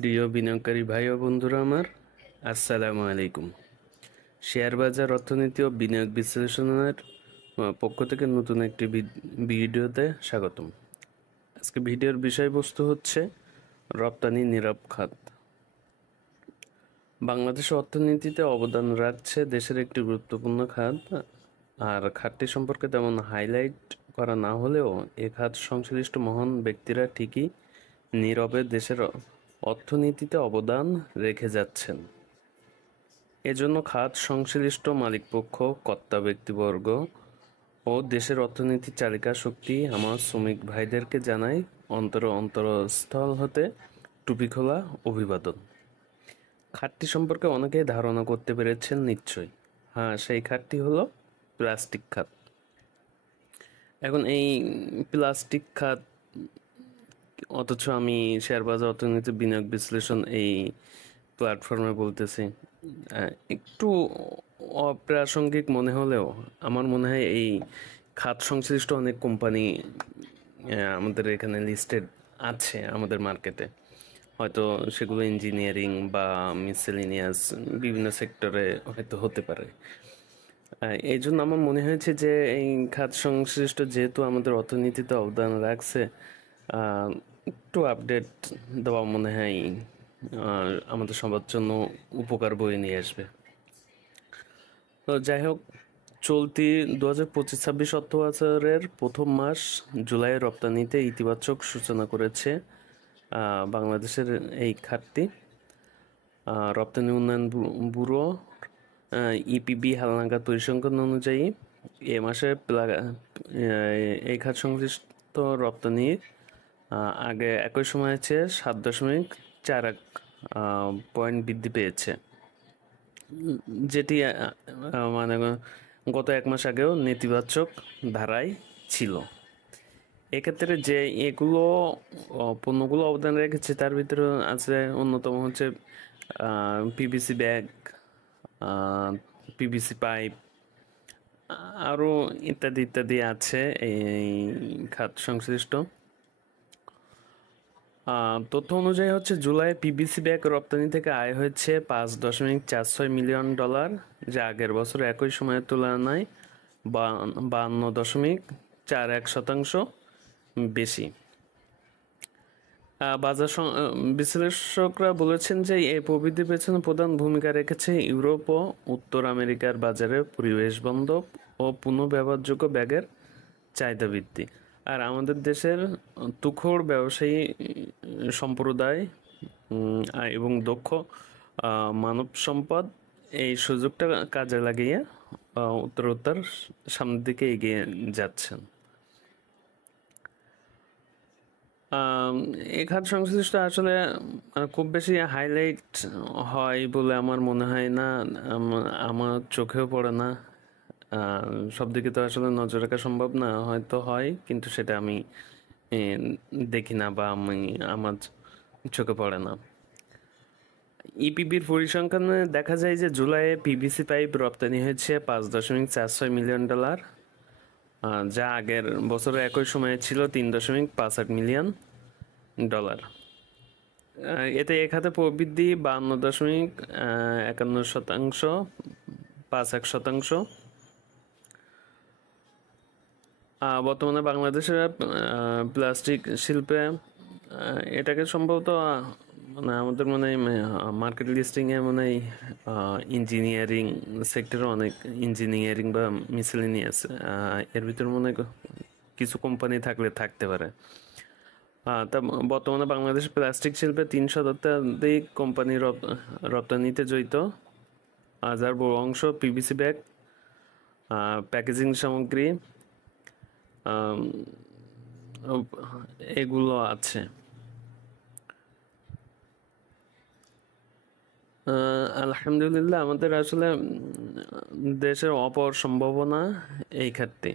প্রিয় বিনিয়োগকারী ভাই ও বন্ধুরা আমার, আসসালামু আলাইকুম। শেয়ার বাজার অর্থনীতি ও বিনিয়োগ বিশ্লেষণের পক্ষ থেকে নতুন একটি ভিডিওতে স্বাগতম। আজকে ভিডিওর বিষয়বস্তু হচ্ছে রপ্তানি নীরব খাত। বাংলাদেশ অর্থনীতিতে অবদান রাখছে দেশের একটি গুরুত্বপূর্ণ খাত, আর খাতটি সম্পর্কে তেমন হাইলাইট করা না হলেও এ খাত সংশ্লিষ্ট মহান ব্যক্তিরা ঠিকই নীরবে দেশের অর্থনীতিতে অবদান রেখে যাচ্ছেন। এজন্য খাত সংশ্লিষ্ট মালিকপক্ষ, কর্তা ব্যক্তিবর্গ ও দেশের অর্থনীতির চালিকা শক্তি আমার শ্রমিক ভাইদেরকে জানাই অন্তরস্থল হতে টুপি খোলা অভিবাদন। খাতটি সম্পর্কে অনেকেই ধারণা করতে পেরেছেন নিশ্চয়ই। হ্যাঁ, সেই খাতটি হলো প্লাস্টিক খাত। এখন এই প্লাস্টিক খাত, অথচ আমি শেয়ার বাজার অর্থনীতি বিনিয়োগ বিশ্লেষণ এই প্ল্যাটফর্মে বলতেছি, একটু অপ্রাসঙ্গিক মনে হলেও আমার মনে হয় এই খাত সংশ্লিষ্ট অনেক কোম্পানি আমাদের এখানে লিস্টেড আছে আমাদের মার্কেটে। হয়তো সেগুলো ইঞ্জিনিয়ারিং বা মিসেলিনিয়াস বিভিন্ন সেক্টরে হয়তো হতে পারে। এই জন্য আমার মনে হয়েছে যে এই খাত সংশ্লিষ্ট যেহেতু আমাদের অর্থনীতিতে অবদান রাখছে, একটু আপডেট দেওয়া মনে হয় আমাদের সবার জন্য উপকার বয়ে নিয়ে আসবে। তো যাই হোক, চলতি 2025-26 অর্থ বছরের প্রথম মাস জুলাইয়ের রপ্তানিতে ইতিবাচক সূচনা করেছে বাংলাদেশের এই খাতটি। রপ্তানি উন্নয়ন ব্যুরো ইপিবি হালনাগাদ পরিসংখ্যান অনুযায়ী এ মাসে এই খাত সংশ্লিষ্ট রপ্তানি আগে একই সময়ের চেয়ে 7.41 বৃদ্ধি পেয়েছে, যেটি মানে গত এক মাস আগেও নেতিবাচক ধারায় ছিল। এক্ষেত্রে যে এগুলো পণ্যগুলো অবদান রেখেছে তার ভিতরে আছে অন্যতম হচ্ছে পিভিসি ব্যাগ, পিভিসি পাইপ, আরও ইত্যাদি ইত্যাদি আছে এই খাত সংশ্লিষ্ট। তথ্য অনুযায়ী হচ্ছে জুলাই পিভিসি ব্যাগ রপ্তানি থেকে আয় হয়েছে $5.46 মিলিয়ন, যা আগের বছর একই সময়ের তুলনায় 52.41% বেশি। বাজার বিশ্লেষকরা বলেছেন যে এই প্রবৃদ্ধির পেছনে প্রধান ভূমিকা রেখেছে ইউরোপ ও উত্তর আমেরিকার বাজারে পরিবেশ বান্ধব ও পুনঃব্যবহারযোগ্য ব্যাগের চাহিদা বৃদ্ধি। আর আমাদের দেশের তুখোড় ব্যবসায়ী সম্প্রদায় এবং দক্ষ মানব সম্পদ এই সুযোগটা কাজে লাগিয়ে উত্তরোত্তর সামনের দিকে এগিয়ে যাচ্ছেন। এই খাত সংশ্লিষ্ট আসলে খুব বেশি হাইলাইট হয় বলে আমার মনে হয় না, আমার চোখেও পড়ে না। সব দিকে তো আসলে নজর রাখা সম্ভব না, হয়তো হয় কিন্তু সেটা আমি দেখি না বা আমার চোখে পড়ে না। ইপিবির পরিসংখ্যানে দেখা যায় যে জুলাইয়ে পিভিসি পাইপ রপ্তানি হয়েছে $5.46 মিলিয়ন, যা আগের বছরের একই সময়ে ছিল $3.58 মিলিয়ন। এতে এ খাতে প্রবৃদ্ধি 52.51%। বর্তমানে বাংলাদেশের প্লাস্টিক শিল্পে এটাকে সম্ভবত মানে আমাদের মনে হয় মার্কেট লিস্টিংয়ে মনে হয় ইঞ্জিনিয়ারিং সেক্টরে অনেক ইঞ্জিনিয়ারিং বা মিসেলিনিয়াস এর ভিতরে মনে হয় কিছু কোম্পানি থাকতে পারে। তা বর্তমানে বাংলাদেশের প্লাস্টিক শিল্পে 3 শতাধিক কোম্পানি রপ্তানিতে জড়িত, যার বড় অংশ পিভিসি ব্যাগ, প্যাকেজিং সামগ্রী এগুলো আছে। আলহামদুলিল্লাহ, আমাদের আসলে দেশের অপার সম্ভাবনা এই ক্ষেত্রে।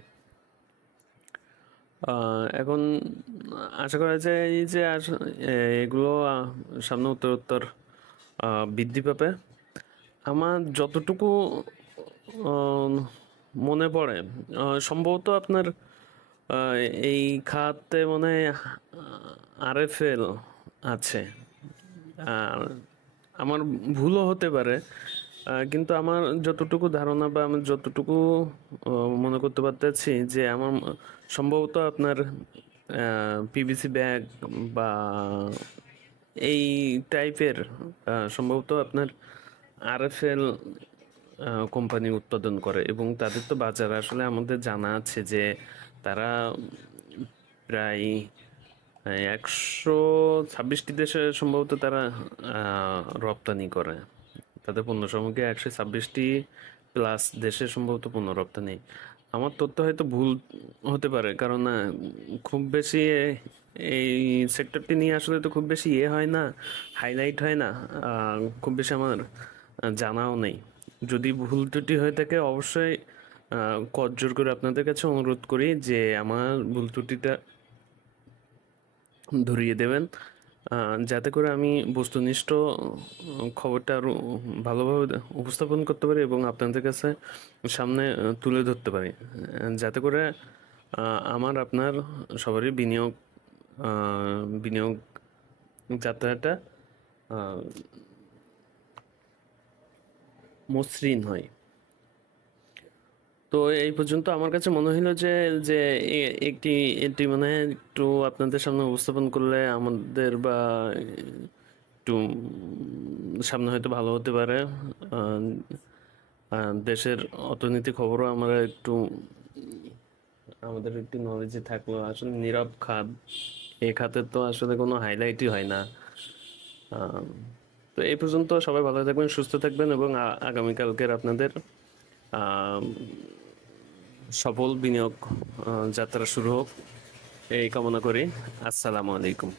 এখন আশা করা যায় যে এগুলো সামনে উত্তরোত্তর বৃদ্ধি পাবে। আমার যতটুকু মনে পড়ে, সম্ভবত আপনার এই খাতে মনে হয় আরএফএল আছে, আহ, আমার ভুলও হতে পারে, কিন্তু আমার যতটুকু ধারণা বা আমি যতটুকু মনে করতে পারতেছি যে আমার সম্ভবত আপনার পিভিসি ব্যাগ বা এই টাইপের সম্ভবত আপনার আরএফএল কোম্পানি উৎপাদন করে, এবং তাদের তো বাজার আসলে আমাদের জানা আছে যে তারা প্রায় 126টি দেশে সম্ভবত তারা রপ্তানি করে। তাদের পণ্য সামগ্রী 126টি প্লাস দেশে সম্ভবত পণ্য রপ্তানি। আমার তথ্য হয়তো ভুল হতে পারে, কারণ খুব বেশি এই সেক্টরটি নিয়ে আসলে তো খুব বেশি হয় না, হাইলাইট হয় না, খুব বেশি আমার জানাও নেই। যদি ভুল ত্রুটি হয়ে থাকে অবশ্যই করজোর করে আপনাদের কাছে অনুরোধ করি যে আমার ভুল ত্রুটিটা ধরিয়ে দেবেন, যাতে করে আমি বস্তুনিষ্ঠ খবরটা আরও ভালোভাবে উপস্থাপন করতে পারি এবং আপনাদের কাছে সামনে তুলে ধরতে পারি, যাতে করে আমার আপনার সবারই বিনিয়োগ যাত্রাটা আহ, মসৃণ হয়। তো এই পর্যন্ত আমার কাছে মনে হলো যে যে একটি এটি মানে একটু আপনাদের সামনে উপস্থাপন করলে আমাদের বা একটু সামনে হয়তো ভালো হতে পারে। আহ, দেশের অর্থনৈতিক খবরও আমরা একটু আমাদের একটু নলেজে থাকলো। আসলে নীরব খাত, এই খাতের তো আসলে কোনো হাইলাইটই হয় না। আহ, তো এই পর্যন্ত সবাই ভালো থাকবেন, সুস্থ থাকবেন, এবং আগামীকালকের আপনাদের আহ, সফল বিনিয়োগ যাত্রা শুরু হোক এই কামনা করি। আসসালামু আলাইকুম।